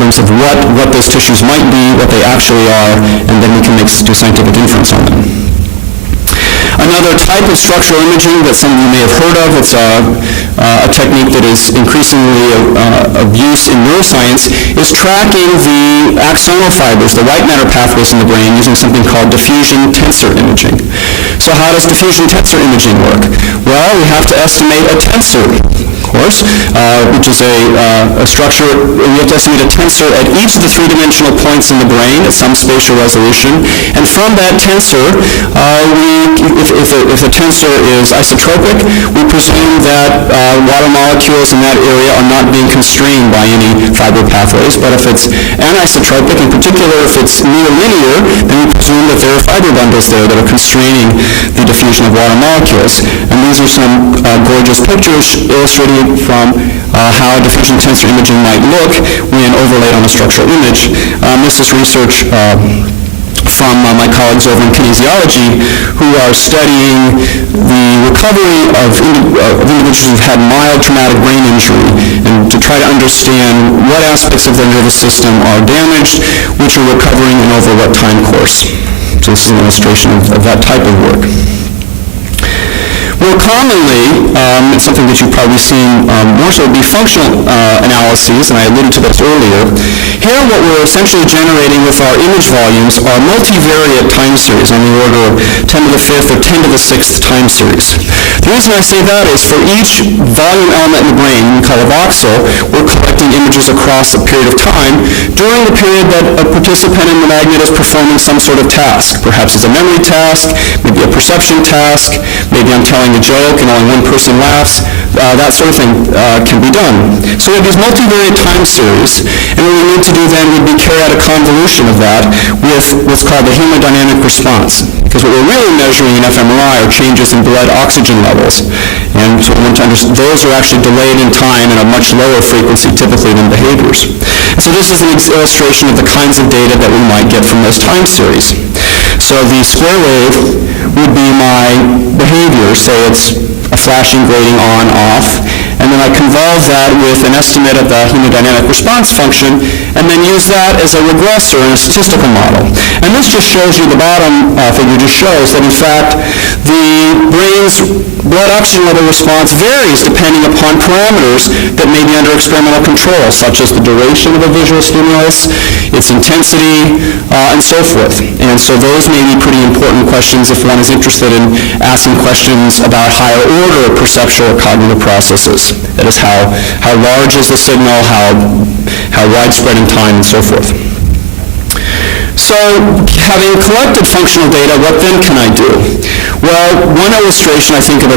terms of what those tissues might be, what they actually are, and then we can do scientific inference on them. Another type of structural imaging that some of you may have heard of, it's a technique that is increasingly of use in neuroscience, is tracking the axonal fibers, the white matter pathways in the brain, using something called diffusion tensor imaging. So how does diffusion tensor imaging work? Well, we have to estimate a tensor, of course, which is a structure. We have to estimate a tensor at each of the three-dimensional points in the brain at some spatial resolution, and from that tensor, if the tensor is isotropic, we presume that water molecules in that area are not being constrained by any fiber pathways, but if it's anisotropic, in particular if it's near linear, then we presume that there are fiber bundles there that are constraining the diffusion of water molecules. And these are some gorgeous pictures illustrating from how diffusion tensor imaging might look when overlaid on a structural image. This is research from my colleagues over in kinesiology who are studying the recovery of individuals who've had mild traumatic brain injury, and to try to understand what aspects of their nervous system are damaged, which are recovering, and over what time course. So this is an illustration of that type of work. More commonly, it's something that you've probably seen more so, would be functional analyses, and I alluded to this earlier. Here, what we're essentially generating with our image volumes are multivariate time series on the order of 10 to the 5th or 10 to the 6th time series. The reason I say that is for each volume element in the brain, we call a voxel, we're collecting images across a period of time during the period that a participant in the magnet is performing some sort of task. Perhaps it's a memory task, maybe a perception task, maybe I'm telling a joke and only one person laughs. That sort of thing can be done. So we have these multivariate time series, and what we need to do then would be carry out a convolution of that with what's called the hemodynamic response. Because what we're really measuring in fMRI are changes in blood oxygen levels. And so we want to understand those are actually delayed in time and a much lower frequency typically than behaviors. And so this is an illustration of the kinds of data that we might get from those time series. So the square wave would be my behavior, say it's a flashing, grading on, off, and then I convolve that with an estimate of the hemodynamic response function, and then use that as a regressor in a statistical model. And this just shows you, the bottom figure just shows that in fact the brain's blood oxygen level response varies depending upon parameters that may be under experimental control, such as the duration of a visual stimulus, its intensity, and so forth. And so those may be pretty important questions if one is interested in asking questions about higher order perceptual or cognitive processes. That is, how large is the signal, how widespread in time, and so forth. So, having collected functional data, what then can I do? Well, one illustration, I think, of a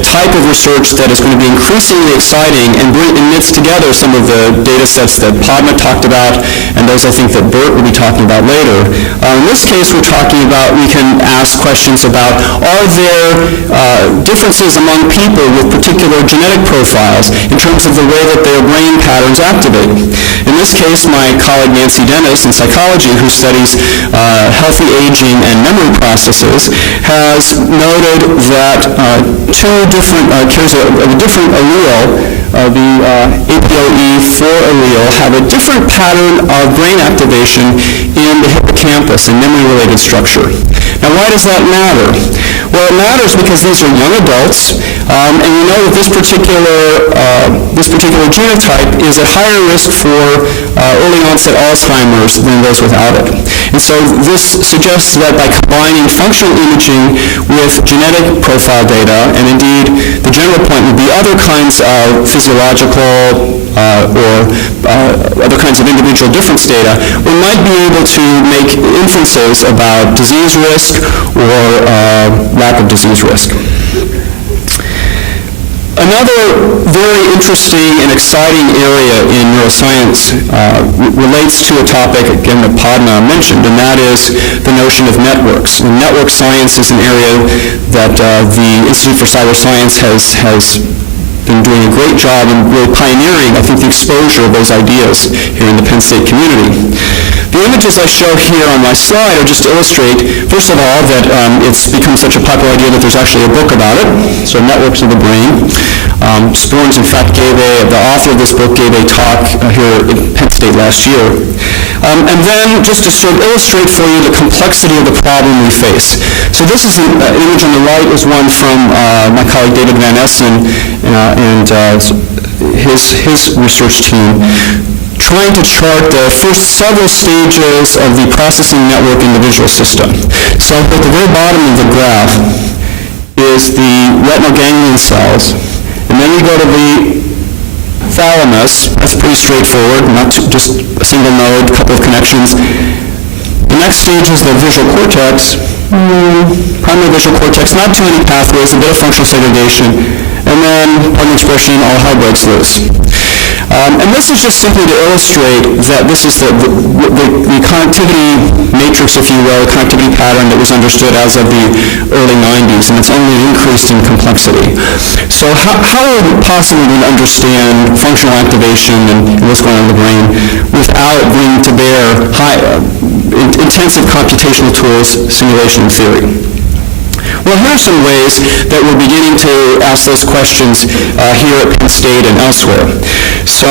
type of research that is going to be increasingly exciting and knits together some of the data sets that Padma talked about and those I think that Bert will be talking about later. In this case, we're talking about, we can ask questions about, are there differences among people with particular genetic profiles in terms of the way that their brain patterns activate? In this case, my colleague Nancy Dennis in psychology, who studies healthy aging and memory processes, has noted that two different carriers of a different allele, the APOE4 allele, have a different pattern of brain activation in the hippocampus, a memory-related structure. Now, why does that matter? Well, it matters because these are young adults, and we know that this particular genotype is at higher risk for early onset Alzheimer's than those without it. And so this suggests that by combining functional imaging with genetic profile data, and indeed the general point would be other kinds of physiological or other kinds of individual difference data, we might be able to make inferences about disease risk or lack of disease risk. Another very interesting and exciting area in neuroscience relates to a topic, again, that Padma mentioned, and that is the notion of networks. And network science is an area that the Institute for Cyberscience has been doing a great job in really pioneering, I think, the exposure of those ideas here in the Penn State community. The images I show here on my slide are just to illustrate, first of all, that it's become such a popular idea that there's actually a book about it, so networks of the brain. Sporns, in fact, the author of this book gave a talk here at Penn State last year. And then, just to sort of illustrate for you the complexity of the problem we face. So this is an image on the right is one from my colleague David Van Essen and his research team, trying to chart the first several stages of the processing network in the visual system. So at the very bottom of the graph is the retinal ganglion cells, and then we go to the thalamus. That's pretty straightforward, not just a single node, a couple of connections. The next stage is the visual cortex, primary visual cortex, not too many pathways, a bit of functional segregation, and then upon expression, all hell breaks loose. And this is just simply to illustrate that this is the connectivity matrix, if you will, the connectivity pattern that was understood as of the early 90s, and it's only increased in complexity. So how are we possibly going to understand functional activation and what's going on in the brain without bringing to bear intensive computational tools, simulation, and theory? Well, here are some ways that we're beginning to ask those questions here at Penn State and elsewhere. So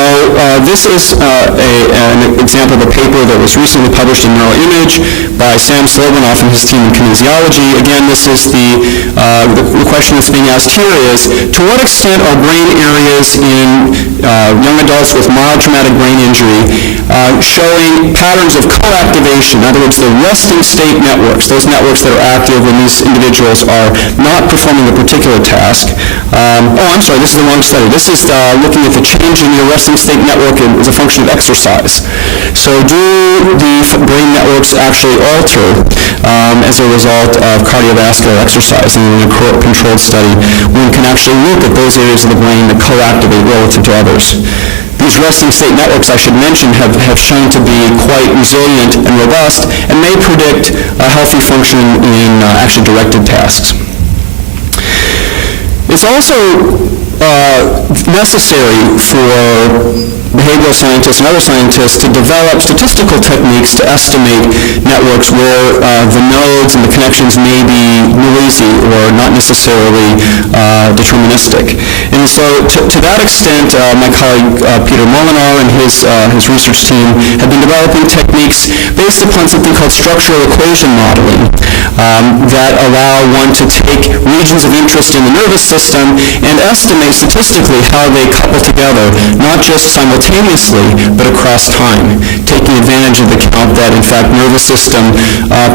this is an example of a paper that was recently published in Neuroimage by Sam Slobanoff and his team in kinesiology. Again, this is the question that's being asked here is, to what extent are brain areas in young adults with mild traumatic brain injury showing patterns of co-activation, in other words, the resting state networks, those networks that are active when these individuals are not performing a particular task. I'm sorry, this is the wrong study. This is looking at the change in your resting state network as a function of exercise. So do the brain networks actually alter as a result of cardiovascular exercise? And in a controlled study, one can actually look at those areas of the brain that co-activate relative to others. These resting state networks, I should mention, have shown to be quite resilient and robust and may predict a healthy function in actually directed tasks. It's also necessary for behavioral scientists and other scientists to develop statistical techniques to estimate networks where the nodes and the connections may be noisy or not necessarily deterministic. And so to that extent, my colleague Peter Molinar and his research team have been developing techniques based upon something called structural equation modeling that allow one to take regions of interest in the nervous system and estimate statistically how they couple together, not just simultaneously, but across time, taking advantage of the count that, in fact, nervous system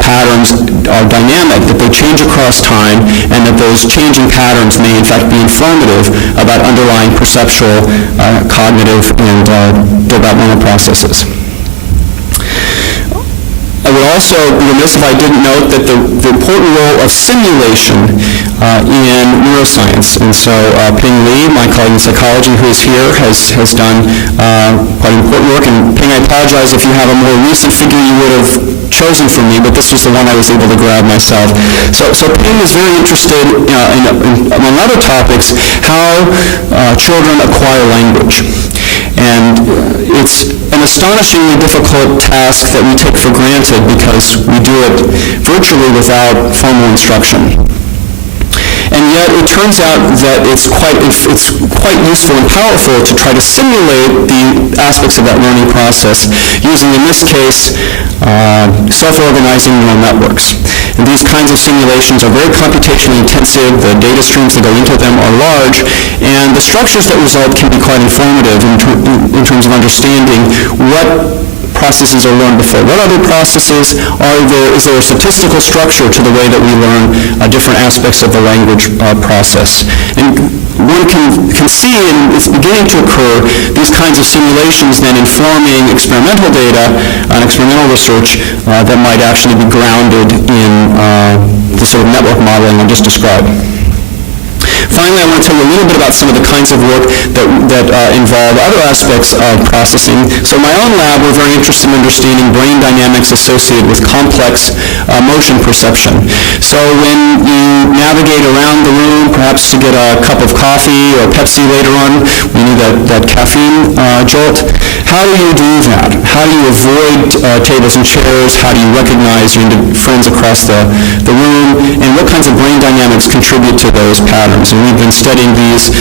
patterns are dynamic, that they change across time, and that those changing patterns may, in fact, be informative about underlying perceptual, cognitive, and developmental processes. I would also be remiss if I didn't note that the important role of simulation in neuroscience. And so Ping Li, my colleague in psychology who is here, has done quite important work. And Ping, I apologize if you have a more recent figure you would have chosen from me, but this was the one I was able to grab myself. So Ping is very interested, among other topics, how children acquire language. And it's an astonishingly difficult task that we take for granted because we do it virtually without formal instruction. And yet it turns out that it's quite useful and powerful to try to simulate the aspects of that learning process using, in this case, self-organizing neural networks. And these kinds of simulations are very computationally intensive. The data streams that go into them are large, and the structures that result can be quite informative in terms of understanding what processes are learned before. What other processes are there? Is there a statistical structure to the way that we learn different aspects of the language process? And one can see, and it's beginning to occur, these kinds of simulations then informing experimental data and experimental research that might actually be grounded in the sort of network modeling I just described. Finally, I want to tell you a little bit about some of the kinds of work that involve other aspects of processing. So in my own lab, we're very interested in understanding brain dynamics associated with complex motion perception. So when you navigate around the room, perhaps to get a cup of coffee or Pepsi later on. We need that caffeine jolt. How do you do that? How do you avoid tables and chairs? How do you recognize your friends across the room? And what kinds of brain dynamics contribute to those patterns? And we've been studying these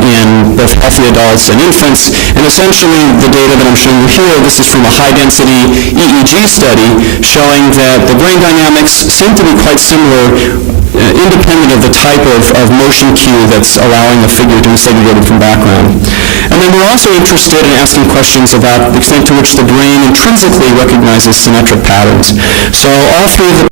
in both healthy adults and infants. And essentially, the data that I'm showing you here, this is from a high-density EEG study showing that the brain dynamics seem to be quite similar independent of the type of motion cue that's allowing the figure to be segregated from background. And then we're also interested in asking questions about the extent to which the brain intrinsically recognizes symmetric patterns. So all three of the